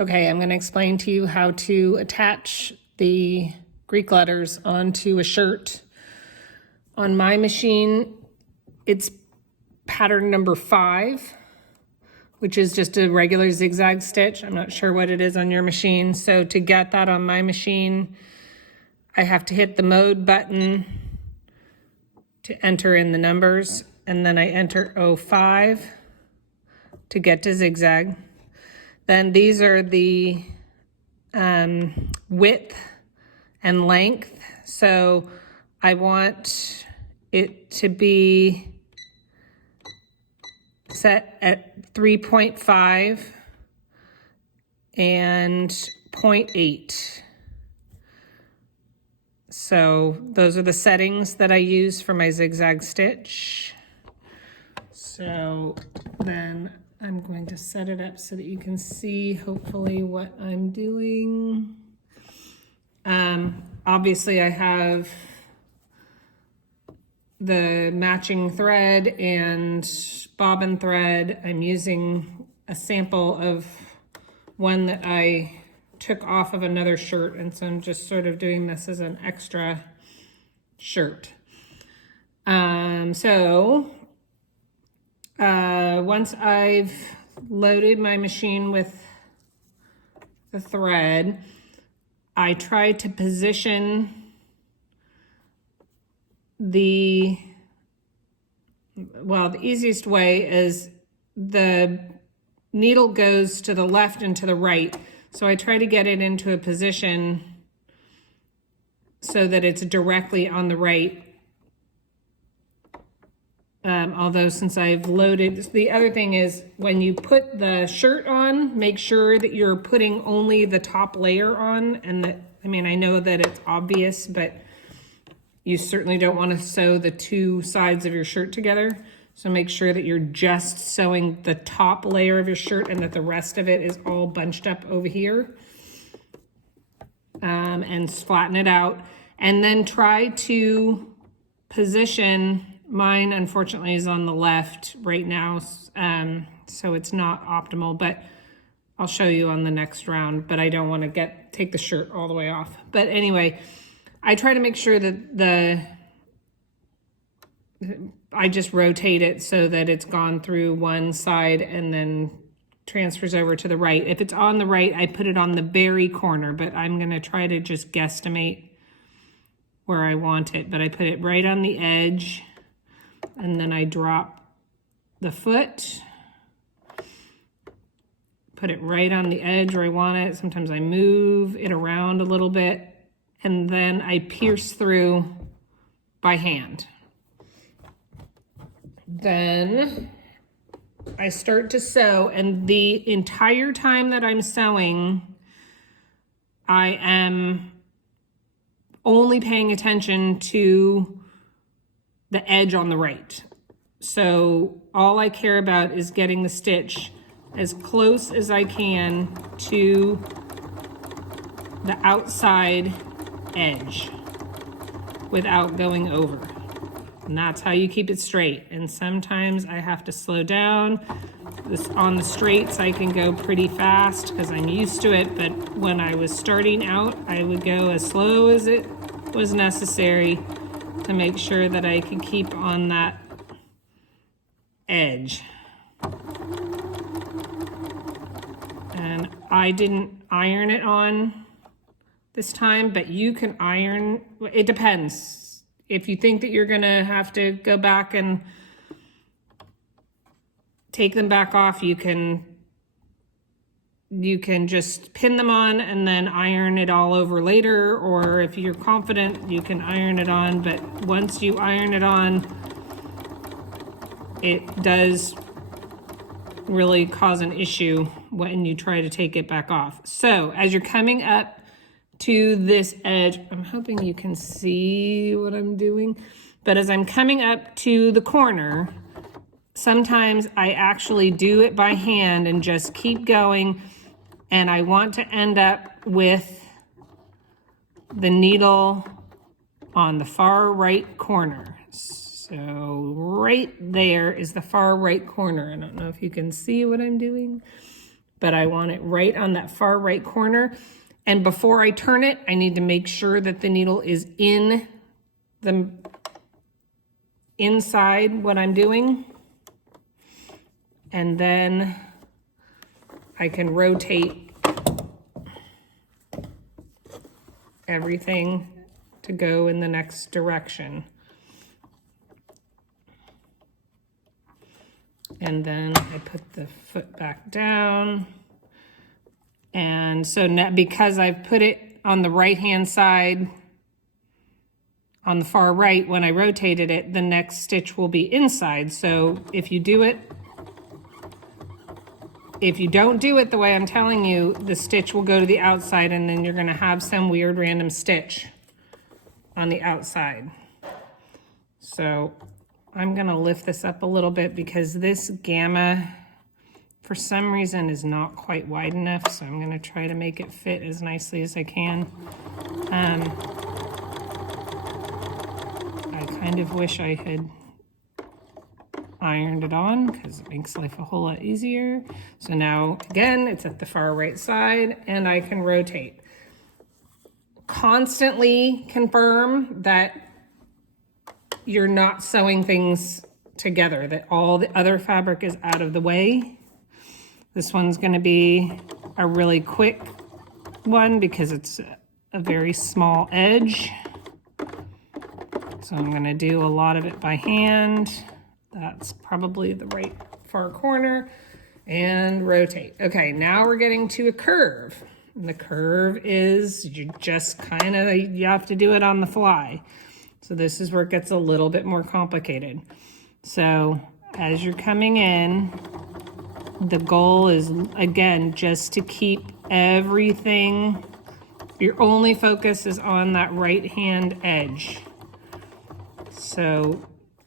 Okay, I'm going to explain to you how to attach the Greek letters onto a shirt. On my machine, it's pattern number 5, which is just a regular zigzag stitch. I'm not sure what it is on your machine. So to get that on my machine, I have to hit the mode button to enter in the numbers, and then I enter 05 to get to zigzag. Then these are the width and length. So I want it to be set at 3.5 and 0.8. So those are the settings that I use for my zigzag stitch. So then I'm going to set it up so that you can see hopefully what I'm doing. Obviously I have the matching thread and bobbin thread. I'm using a sample of one that I took off of another shirt, and so I'm just sort of doing this as an extra shirt. Once I've loaded my machine with the thread, I try to position the easiest way is the needle goes to the left and to the right. So I try to get it into a position so that it's directly on the right. Although since I've loaded, the other thing is when you put the shirt on, make sure that you're putting only the top layer on. And that, I mean, I know that it's obvious, but you certainly don't want to sew the two sides of your shirt together. So make sure that you're just sewing the top layer of your shirt and that the rest of it is all bunched up over here. And flatten it out. And then try to position, mine unfortunately is on the left right now, so it's not optimal, but I'll show you on the next round, but I don't want to take the shirt all the way off. But anyway, I try to make sure that I just rotate it so that it's gone through one side and then transfers over to the right. If it's on the right, I put it on the very corner, but I'm going to try to just guesstimate where I want it. But I put it right on the edge, and then I drop the foot, put it right on the edge where I want it. Sometimes I move it around a little bit, and then I pierce through by hand. Then I start to sew, and the entire time that I'm sewing, I am only paying attention to the edge on the right. So all I care about is getting the stitch as close as I can to the outside edge without going over. And that's how you keep it straight. And sometimes I have to slow down. On the straights, I can go pretty fast because I'm used to it. But when I was starting out, I would go as slow as it was necessary to make sure that I could keep on that edge. And I didn't iron it on this time, but you can iron. It depends. If you think that you're gonna have to go back and take them back off, you can just pin them on and then iron it all over later, or if you're confident, you can iron it on. But once you iron it on, it does really cause an issue when you try to take it back off. So as you're coming up to this edge, I'm hoping you can see what I'm doing, but as I'm coming up to the corner, sometimes I actually do it by hand and just keep going, and I want to end up with the needle on the far right corner. So right there is the far right corner. I don't know if you can see what I'm doing, but I want it right on that far right corner. And before I turn it, I need to make sure that the needle is in the inside what I'm doing. And then I can rotate everything to go in the next direction. And then I put the foot back down. And so now, because I've put it on the right-hand side, on the far right, when I rotated it, the next stitch will be inside. So if you don't do it the way I'm telling you, the stitch will go to the outside, and then you're gonna have some weird random stitch on the outside. So I'm gonna lift this up a little bit because this gamma, for some reason, is not quite wide enough. So I'm gonna try to make it fit as nicely as I can. I kind of wish I had ironed it on because it makes life a whole lot easier. So now, again, it's at the far right side and I can rotate. Constantly confirm that you're not sewing things together, that all the other fabric is out of the way. This one's going to be a really quick one because it's a very small edge. So I'm going to do a lot of it by hand. That's probably the right far corner, and rotate. Okay, now we're getting to a curve. And the curve is you have to do it on the fly. So this is where it gets a little bit more complicated. So as you're coming in, the goal is, again, just to keep everything, your only focus is on that right hand edge. So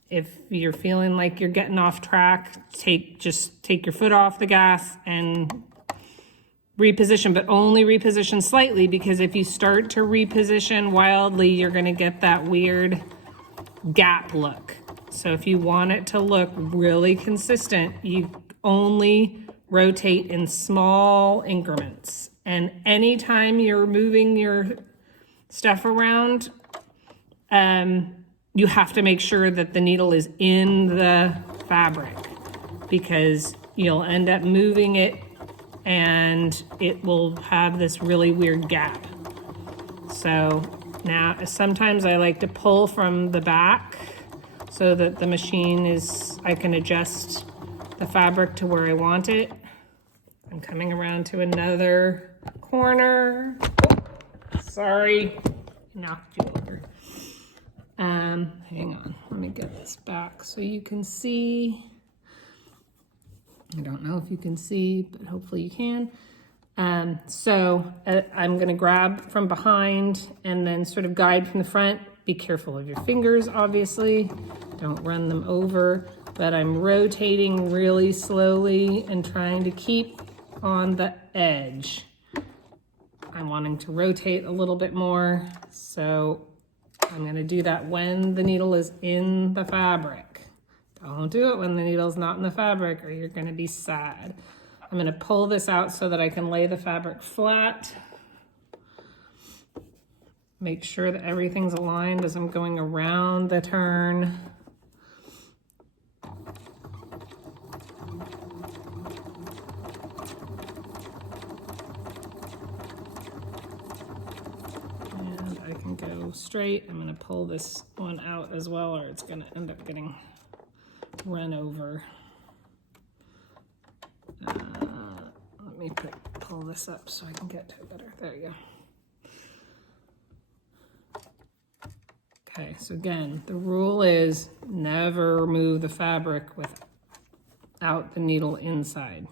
if you're feeling like you're getting off track, just take your foot off the gas and reposition, but only reposition slightly, because if you start to reposition wildly, you're going to get that weird gap look. So if you want it to look really consistent, you only rotate in small increments. And anytime you're moving your stuff around, you have to make sure that the needle is in the fabric, because you'll end up moving it and it will have this really weird gap. So now sometimes I like to pull from the back so that the machine I can adjust the fabric to where I want it. I'm coming around to another corner. Oh, sorry, knocked you over. Hang on, let me get this back so you can see. I don't know if you can see, but hopefully you can. So I'm gonna grab from behind and then sort of guide from the front. Be careful of your fingers, obviously. Don't run them over, but I'm rotating really slowly and trying to keep on the edge. I'm wanting to rotate a little bit more, so I'm gonna do that when the needle is in the fabric. Don't do it when the needle's not in the fabric or you're gonna be sad. I'm gonna pull this out so that I can lay the fabric flat. Make sure that everything's aligned as I'm going around the turn. And I can go straight. I'm gonna pull this one out as well, or it's gonna end up getting run over. Let me pull this up so I can get to it better. There you go. Okay, so again, the rule is never remove the fabric without the needle inside.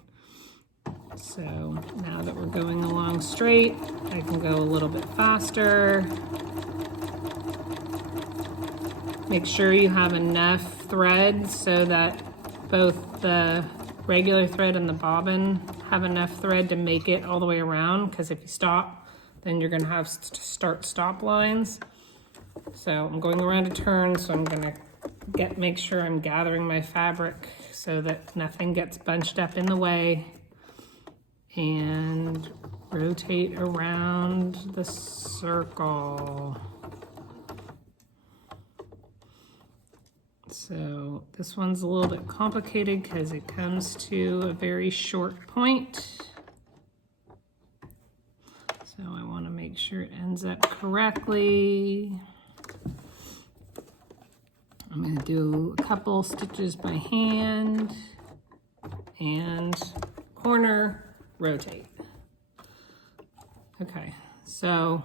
So now that we're going along straight, I can go a little bit faster. Make sure you have enough thread so that both the regular thread and the bobbin have enough thread to make it all the way around, because if you stop, then you're going to have start-stop lines. So I'm going around a turn, so I'm going to make sure I'm gathering my fabric so that nothing gets bunched up in the way. and rotate around the circle. So this one's a little bit complicated because it comes to a very short point. So I want to make sure it ends up correctly. I'm going to do a couple stitches by hand and corner, rotate. Okay, so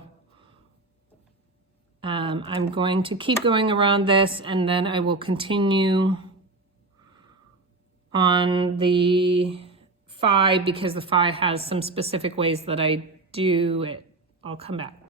I'm going to keep going around this, and then I will continue on the phi, because the phi has some specific ways that I do it. I'll come back.